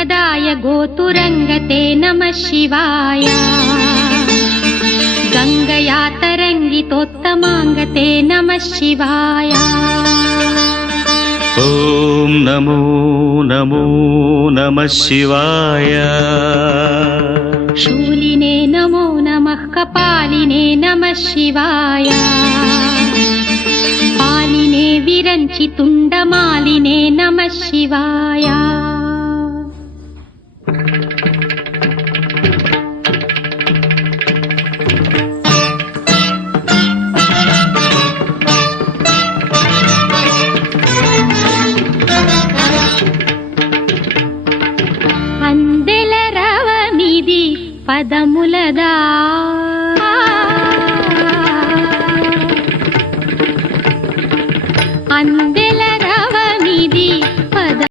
दुःखदाय गोतुरङ्गते नमः शिवाय गङ्गया तरङ्गितोत्तमाङ्गते नमः शिवाय ॐ नमो नमो नमः शिवाय शूलिने नमो नमः कपालिने नमः शिवाय पालिने विरञ्चि तुण्डमालिने नमः शिवाय అందెల రవమిది పదములదా